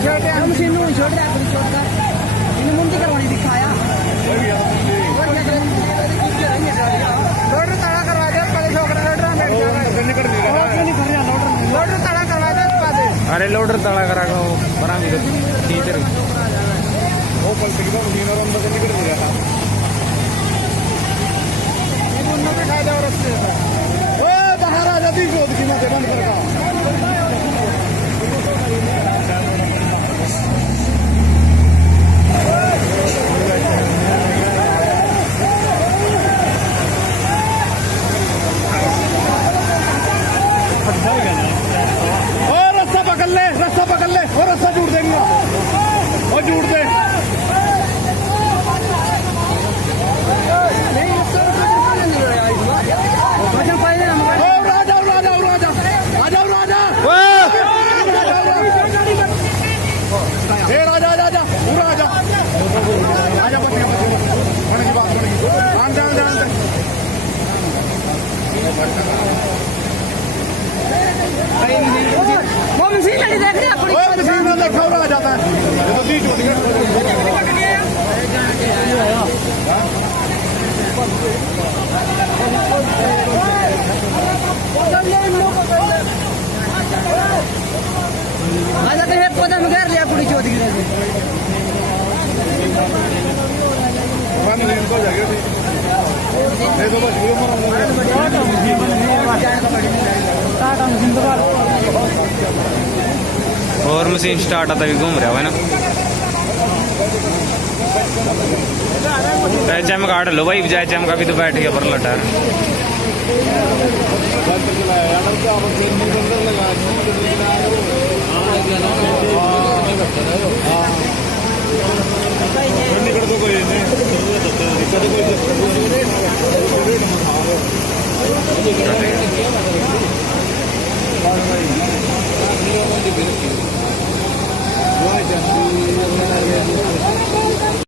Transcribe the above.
machine छोड़ दिया इन्हें मुंडी करवानी दिखाया लोडर ताला करवा दे पहले छोकरा लोडर लोडर ताला करवा दे पादे अरे लोडर ताला करा को बरा भी टीचर वो पलटी का मशीन और अंदर से निकल गया था ये मुन्ना पे खाया और उससे ओ बाहर आ जाती जोत की मत बंद कर का रस्सा पकड़ ले और रस्सा जुड़ देंगे और जुड़ दे वो मशीन लड़ी देख रहे अपनी मशीन में देखा और आ जाता है तो दी जुड़ गया आ जाते हैं पौधा में घेर लिया पूरी चोट गिरे बंद लेन को जाएगा ये तो बस वीडियो और मशीन स्टार्ट आता भी घूम रहा है ना एचएम काट लो भाई एचएम का भी तो बैठ गया पर लटा निकल तो कोई नहीं